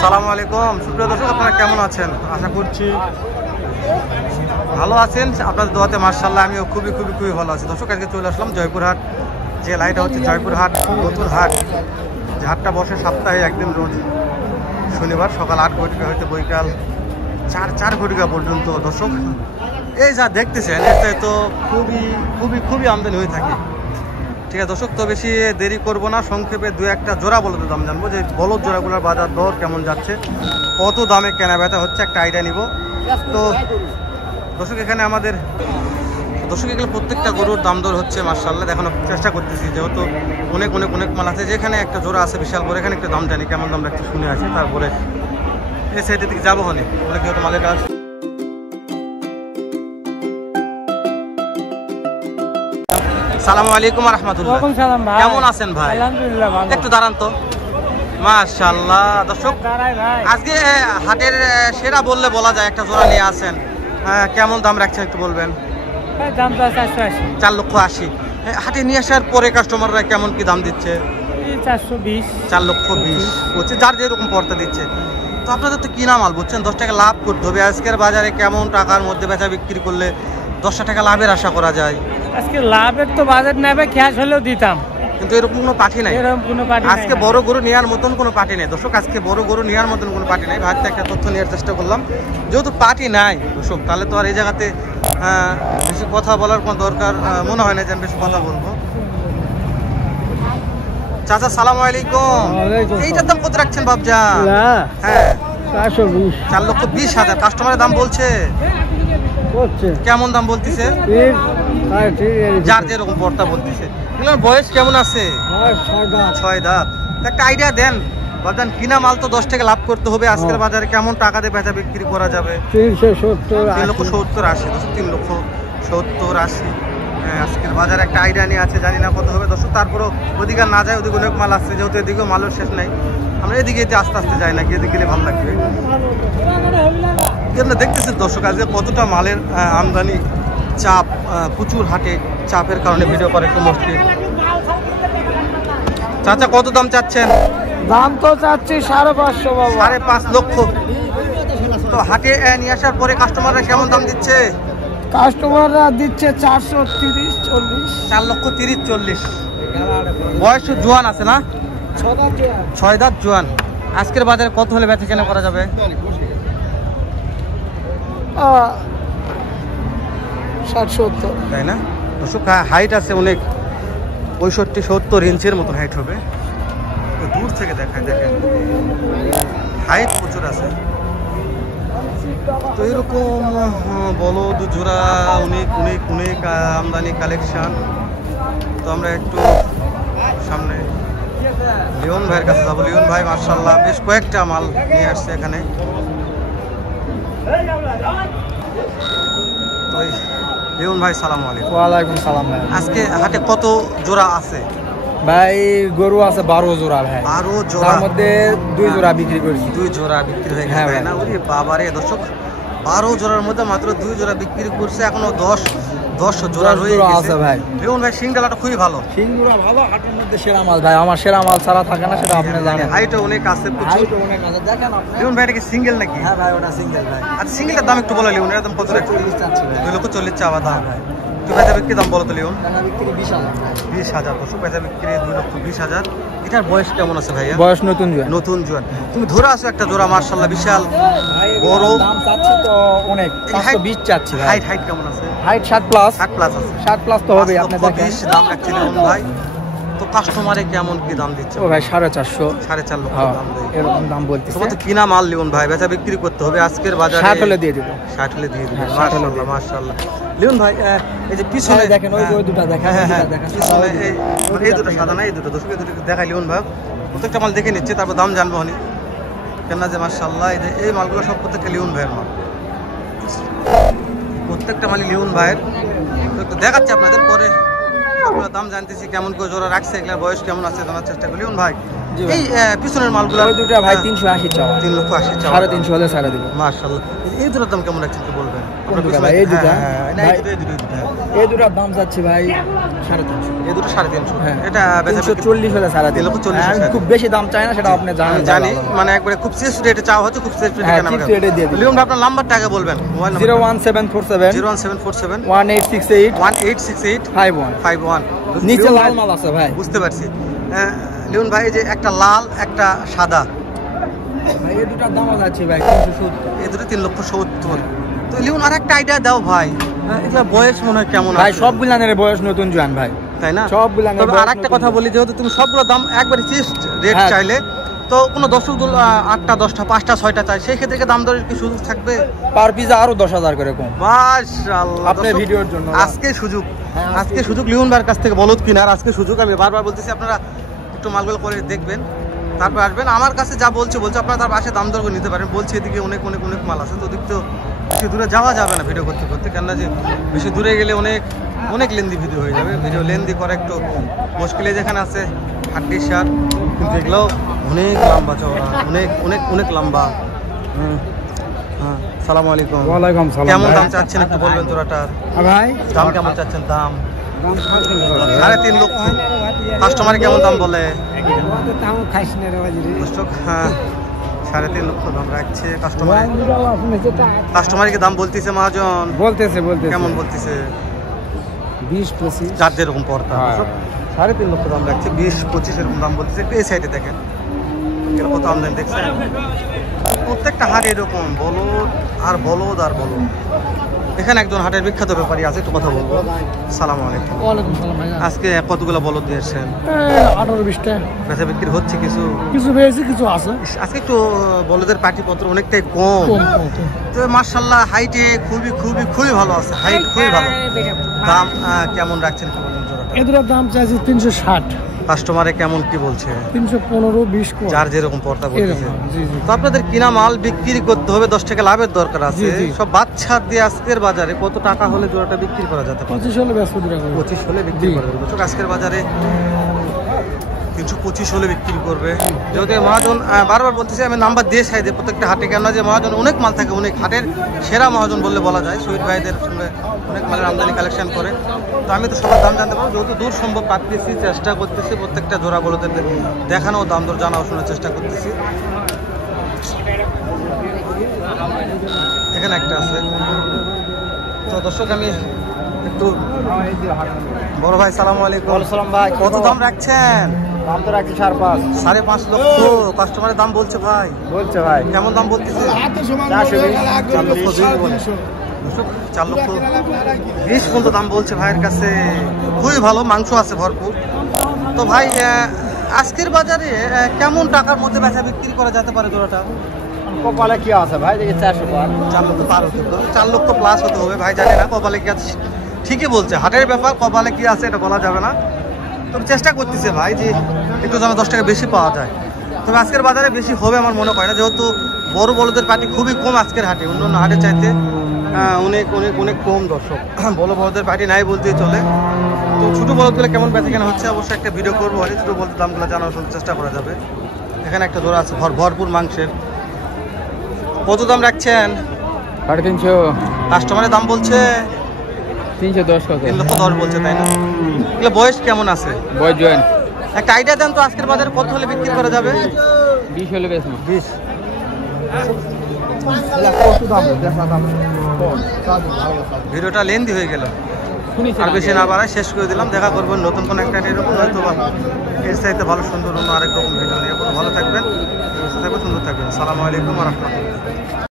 আসসালামু আলাইকুম সুপ্রিয় দর্শক, আপনারা কেমন আছেন? আশা করছি ভালো আছেন। আপনাদের দোয়াতে মাশাআল্লাহ আমিও খুবই ভালো আছি। দর্শক, আজকে চলে আসলাম জয়পুরহাট। যে লাইটা হচ্ছে জয়পুরহাট নতুন হাট। যে হাটটা বসে সপ্তাহে একদিন, রোজ শনিবার সকাল 8 ঘটিকা হইতে বৈকাল 4 ঘটিকা পর্যন্ত। দর্শক, এই যা দেখতেছেন এতে তো খুবই আমদানি হয়ে থাকে। ঠিক আছে দর্শক, তো বেশি দেরি করব না, সংক্ষেপে দু একটা জোড়া বলদের দাম জানবো, যে বলদ জোড়াগুলোর বাজার দর কেমন যাচ্ছে, কত দামে কেনা বেচা হচ্ছে, একটা আইডিয়া নিব। তো দর্শক, এখানে প্রত্যেকটা গরুর দাম দর হচ্ছে মাশাআল্লাহ। দেখানোর চেষ্টা করতেছি, যেহেতু অনেক মাল আছে। যেখানে একটা জোড়া আছে বিশাল বড়, এখানে একটা দাম জানি কেমন দাম একটু শুনে আছে, তারপরে এই সাইডের দিকে যাবো হনে অনেক যেহেতু মালের কাজ। আসসালামু আলাইকুম ওয়া রাহমাতুল্লাহ। কেমন আছেন ভাই? আলহামদুলিল্লাহ ভালো। একটু দাঁড়ান তো। মাশাআল্লাহ দর্শক, আজকে হাটের সেরা বললে বলা যায়, একটা জোড়া নিয়ে আসেন। কেমন দাম রাখছেন একটু বলবেন? দাম তো 480। 4,80,000। হাটে নিয়ে আসার পরে কাস্টমাররা কেমন কি দাম দিচ্ছে? 420। 4,20,000 বলছে, যার যেরকম পড়তে দিচ্ছে। তো আপনাদের তো কিনা মাল বুঝছেন, 10 টাকা লাভ করতে হবে। আজকের বাজারে কেমন টাকার মধ্যে বেচা বিক্রি করলে 10 টাকা লাভের আশা করা যায়? আজকে লাভের তো বাজার নেবে, ক্যাশ হলেও দিতাম, কিন্তু এরকম কোনো পার্টি নাই। আজকে বড় গরু নেওয়ার মতন কোনো পার্টি নেই দর্শক। আজকে বড় গরু নেওয়ার মতন কোনো পার্টি নাই। ভারতে একটা তথ্য নেওয়ার চেষ্টা করলাম, যেহেতু পার্টি নাই দর্শক, তাহলে তো আর এই জায়গাতে বেশি কথা বলার কোনো দরকার মনে হয় না যে আমি বেশি কথা বলবো। চাচা সালাম আলাইকুম। এইটার দাম কত রাখছেন বাবজান? হ্যাঁ 4,20,000। কাস্টমারের দাম বলছে কেমন দাম বলতেছে? যার যেরকম পড়তা বলতেছে। বয়স কেমন আছে? 6 দাঁত। একটা আইডিয়া দেন বাবজান, কিনা মাল তো 10 টাকা লাভ করতে হবে। আজকের বাজারে কেমন টাকা দিয়ে বেচা বিক্রি করা যাবে? 3,70,000-80। 3,70,000-80। আজকের বাজারে একটা আইডিয়া নিয়ে আছে, জানি না কত হবে দর্শক। তারপরও ওদিকে না যায়, ওদিকে অনেক মাল আসছে, যেহেতু এদিকেও মালের শেষ নাই। আমরা এদিকে আস্তে যাই না, এদিকে গেলে ভালো লাগবে। দেখতেছেন দর্শক, আজকে কতটা মালের আমদানি, চাপ প্রচুর। হাটে চাপের কারণে ভিডিও করা একটু মুশকিল। চাচা কত দাম চাচ্ছেন? দাম তো চাচ্ছি 5.5 বাবা। 5.5 লক্ষ। তো হাটে নিয়ে আসার পরে কাস্টমাররা কেমন দাম দিচ্ছে? কাস্টমাররা দিচ্ছে 430-40। 4,30,40,000। বয়স জোয়ান আছে না? 6 দাঁত জোয়ান। আজকের বাজারে কত হলে বেচা কেনা করা যাবে? 60-70। তাই না দর্শক? হাইট আছে অনেক, 65-70 ইঞ্চের মতন হাইট হবে। দূর থেকে দেখায়, দেখেন হাইট প্রচুর আছে। তো এরকম বলদ জোড়া অনেক আমদানি কালেকশন। তো আমরা একটু সামনে লিওন ভাইয়ের কাছে যাবো। লিওন ভাই মাশাআল্লাহ বেশ কয়েকটা মাল নিয়ে আসছে এখানে। তো লিওন ভাই সালাম আলাইকুম। ওয়ালাইকুম সালাম ভাই। আজকে হাটে কত জোড়া আছে ভাই? গরু আছে 12 জোড়া ভাই। 12 জোড়া, তার মধ্যে 2 জোড়া বিক্রি করেছি। 2 জোড়া বিক্রি হয়ে গেছে না? ওরে বাবারে দর্শক, 12 জোড়ার মধ্যে মাত্র 2 জোড়া বিক্রি করছে, এখনো 10 জোড়া রয়ে গেছে ভাই। লিওন ভাই সিংডালাটা খুবই ভালো, সিংগুড়া ভালো, হাটের মধ্যে সেরা মাল ভাই। আমার সেরা মাল ছাড়া থাকে না, সেটা আপনি জানেন। হাইটও অনেক আছে, প্রচুর অনেক আছে। দেখেন আপনি লিওন ভাই, এটা কি সিঙ্গেল নাকি? হ্যাঁ ভাই, ওটা সিঙ্গেল ভাই। আচ্ছা, সিঙ্গেলটার দাম একটু বলো লিওন, এর দাম কত? 40 চাচ্ছি ভাই। 2,40,000 চাওয়া দাম। তো বেচা বিক্রি দাম বলো তো লিওন? টাকা বিক্রি 20,000। 20,000 দর্শক, বেচা বিক্রি 2,20,000। এটার বয়স কেমন আছে ভাইয়া? বয়স নতুন জোয়ান। তুমি ধরে আসো একটা জোড়া মাশাআল্লাহ বিশাল বড়। দাম চাচ্ছি তো অনেক, 520 চাচ্ছি ভাই। হাইট কেমন আছে? হাইট 60+ আছে। 60+ তো হবে। আপনি দেখেন 20 দাম রাখছেন লিওন ভাই। তো কাস্টমারে কেমন কি দাম দিচ্ছে? ও ভাই 450, 4.5 লক্ষ দাম দেয়, এরকম দাম বলতেছে। তোমার তো কিনা মাল লিওন ভাই, বেচা বিক্রি করতে হবে আজকের বাজারে। 60 হলে দিয়ে দিব। 60 হলে দিয়ে দিব। মাশাআল্লাহ লিওন ভাই, এই যে পিছনে দেখেন, ওই দুটো দেখেন, পিছনে এই দুটো সাদা না, এই দুটো দর্শক, এই দুটো দেখাই লিওন ভাই। প্রত্যেকটা মাল দেখে নিচ্ছে, তারপর দাম জানবো হনি কেন যে মাশাআল্লাহ। এই মালগুলো সব প্রত্যেকটা লিওন ভাইয়ের মাল, প্রত্যেকটা মালই লিওন ভাইয়ের। তো একটু দেখাচ্ছি আপনাদের, পরে আপনার দাম জানতেছি কেমন করে জোড়া রাখছে, এগুলো বয়স কেমন আছে জানার চেষ্টা করি। লিওন ভাই এই পিছনের মালগুলো ওই দুটা ভাই 380 চাওয়া। 3,80,000 চাওয়া। 350 হলে ছাড়া দিব। মাশাআল্লাহ। এই দুটোর দাম কেমন রাখছেন একটু বলবেন? কোন দুটা ভাই? এই দুটা? না, ভাই, এই দুটো। এই দুটার দাম যাচ্ছে ভাই 350। এই দুটো 350। হ্যাঁ। এটা বেচা বিক্রি 340 হলে ছাড়া দিব। 340 আমি খুব বেশি দাম চাই না, সেটা আপনি জানেন। আমি জানি, মানে একবারে খুব সেফ রেটে চাওয়া হচ্ছে, খুব সেফ রেটে হ্যাঁ, কেনা fixed rate এ দিয়ে দিই। লিওন ভাই আপনার নাম্বারটা আগে বলবেন। Mobile number 01747 01747 1868 1868 51। 51। নিচে লাল মাল আছে ভাই। বুঝতে পারছি। লিওন ভাই, এই যে একটা লাল একটা সাদা, ভাই এই দুটার দাম যাচ্ছে ভাই 370। এই দুটো 3,70,000। তো লিওন আর একটা আইডিয়া দাও ভাই, এটা বয়স মনে হয় কেমন ভাই আছে? সব গুলানের বয়স নতুন জোয়ান ভাই, তাই না? সব গুলানের তবে বয়স আর একটা নতুন কথা জোয়ান। বলি, যেহেতু তুমি সবগুলো দাম একবারে ফিক্সড রেট হ্যাঁ। চাইলে, তো কোনো দর্শক 8টা 10টা 5টা 6টা চাই, সেই ক্ষেত্রে কি দাম দরের কি সুযোগ থাকবে? পার পিজা আরো 10,000 করে কম। মাশাআল্লাহ, আপনার দর্শক, ভিডিওর জন্য। আজকে সুযোগ, হ্যাঁ, আজকে সুযোগ লিওন ভাইয়ের কাছ থেকে বলদ কিনার আজকে সুযোগ। আমি বারবার বলতেছি আপনারা একটু মালগুলো করে দেখবেন, তারপর আসবেন। আমার কাছে যা বলছে আপনারা তার পাশে দাম দর করে নিতে পারেন। বলছে এদিকে অনেক অনেক অনেক মাল আছে, তো ওদিক তো বেশি দূরে যাওয়া যাবে না ভিডিও করতে করতে, কেননা যে বেশি দূরে গেলে অনেক অনেক লেন্দি ভিডিও হয়ে যাবে। ভিডিও লেন্দি করা একটু মুশকিলে যেখানে আছে হাড্ডির সার, কিন্তু এগুলো অনেক লম্বা চওড়া, অনেক অনেক অনেক লম্বা। হ্যাঁ, সালামু আলাইকুম। ওয়ালাইকুম সালাম। কেমন দাম চাচ্ছেন একটু বলবেন জোড়াটার? ভাই দাম কেমন চাচ্ছেন? দাম 3.5 লক্ষ। কাস্টমারে কেমন দাম বলে? দর্শক, হ্যাঁ 3.5 লক্ষ দাম রাখছে কাস্টমার। কাস্টমার কি দাম বলতেছে মহাজন? বলতেছে কেমন বলতেছে? 20-25। যার যেরকম পড়তা। হ্যাঁ। 3.5 লক্ষ দাম রাখছে, 20-25 এরকম দাম বলতেছে। একটু এই সাইডে দেখেন এর কত আমদানি দেখছেন। প্রত্যেকটা হাট এরকম বলদ আর বলদ আর বলদ। এখানে একজন হাটের বিখ্যাত ব্যাপারী আছে, একটু কথা বলবো। সালাম আলাইকুম। ওয়ালাইকুম সালাম ভাই। আজকে কতগুলো বলদ দিয়েছেন? 18-20টা। বেচা বিক্রি হচ্ছে কিছু? কিছু পেয়েছি, কিছু আছে। আজকে একটু বলদের পাটিপত্র অনেকটাই কম। তো মার্শাল্লাহ হাইটে খুবই খুবই খুবই ভালো আছে, হাইট খুবই ভালো। দাম কেমন রাখছেন একটু বলুন জোড়াটা? এদের দাম চাইছে 360। কাস্টমারে কেমন কি বলছে? 315-20 কম। যার যেরকম পর্দা বলতেছে। জি জি। তো আপনাদের কিনা মাল বিক্রি করতে হবে, 10 টাকা লাভের দরকার আছে। জি, জি। সব বাচ্চা দিয়ে আজকের বাজারে কত টাকা হলে জোড়াটা বিক্রি করা যেতে পারে? 25 হলে ব্যস্ত দিরা করবে। 25 হলে বিক্রি জি। করে দেবে। দর্শক, আজকের বাজারে 325 হলে বিক্রি করবে। যদি মহাজন বারবার বলতেছি, আমি নাম্বার দিয়ে চাই যে প্রত্যেকটা হাটে, কেন যে মহাজন অনেক মাল থাকে, অনেক হাটের সেরা মহাজন বললে বলা যায়। শহীদ ভাইদের সঙ্গে অনেক মালের আমদানি কালেকশন করে। তো আমি তো সবার দাম জানতে পারবো, যেহেতু দূর সম্ভব পাচ্ছি, চেষ্টা করতেছি প্রত্যেকটা জোড়া বলদের দেখানো, দাম দর জানাও শোনার চেষ্টা করতেছি। এখানে একটা আছে। তো দর্শক, আমি একটু বড় ভাই, সালামু আলাইকুম। সালাম ভাই। কত দাম রাখছেন? দাম তো রাখছি 5.5। 5.5 লক্ষ কাস্টমারের দাম বলছে ভাই। বলছে ভাই কেমন দাম বলতেছে? 4 লক্ষ 20 বলে। 4 লক্ষ 20 পর্যন্ত দাম বলছে ভাইয়ের কাছে। খুবই ভালো, মাংস আছে ভরপুর। তো ভাই, আজকের বাজারে কেমন টাকার মধ্যে বেচা বিক্রি করা যেতে পারে জোড়াটা? কপালে কি আছে ভাই? দেখি 400 পার। 4 লক্ষ পার হতে হবে, 4 লক্ষ প্লাস হতে হবে ভাই। জানি না কপালে কি আছে, ঠিকই বলছে, হাটের ব্যাপার, কপালে কি আছে এটা বলা যাবে না। তবে চেষ্টা করতেছে ভাই যে একটু যেন 10 টাকা বেশি পাওয়া যায়। তবে আজকের বাজারে বেশি হবে আমার মনে হয় না, যেহেতু বড় বলদের পার্টি খুবই কম আজকের হাটে, অন্য হাটের চাইতে অনেক অনেক অনেক কম দর্শক। বড় বলদের পার্টি নাই বলতেই চলে। তো ছোটো বলদগুলো কেমন বেচা কেনা হচ্ছে অবশ্যই একটা ভিডিও করবো, আর ছোটো বলদের দামগুলো জানার চেষ্টা করা যাবে। এখানে একটা জোড়া আছে ভরপুর মাংসের। কত দাম রাখছেন? 350। কাস্টমারের দাম বলছে 310 কত? 3 লক্ষ 10 বলছে, তাই না? এগুলো বয়স কেমন আছে? বয় জয়েন। একটা আইডিয়া দেন তো, আজকের বাজারে কত হলে বিক্রি করা যাবে? 20 হলে বেচবো। 20। ভিডিওটা লেন্দি হয়ে গেল, আর বেশি না বাড়ায় শেষ করে দিলাম। দেখা করবেন নতুন কোনো একটা এরকম, হয়তো বা এর চাইতে ভালো সুন্দর অন্য আরেক রকম ভিডিও নিয়ে। ভালো থাকবেন, সুস্থ থাকবেন, সুন্দর থাকবেন। আসসালামু আলাইকুম ওয়া রাহমাতুল্লাহ।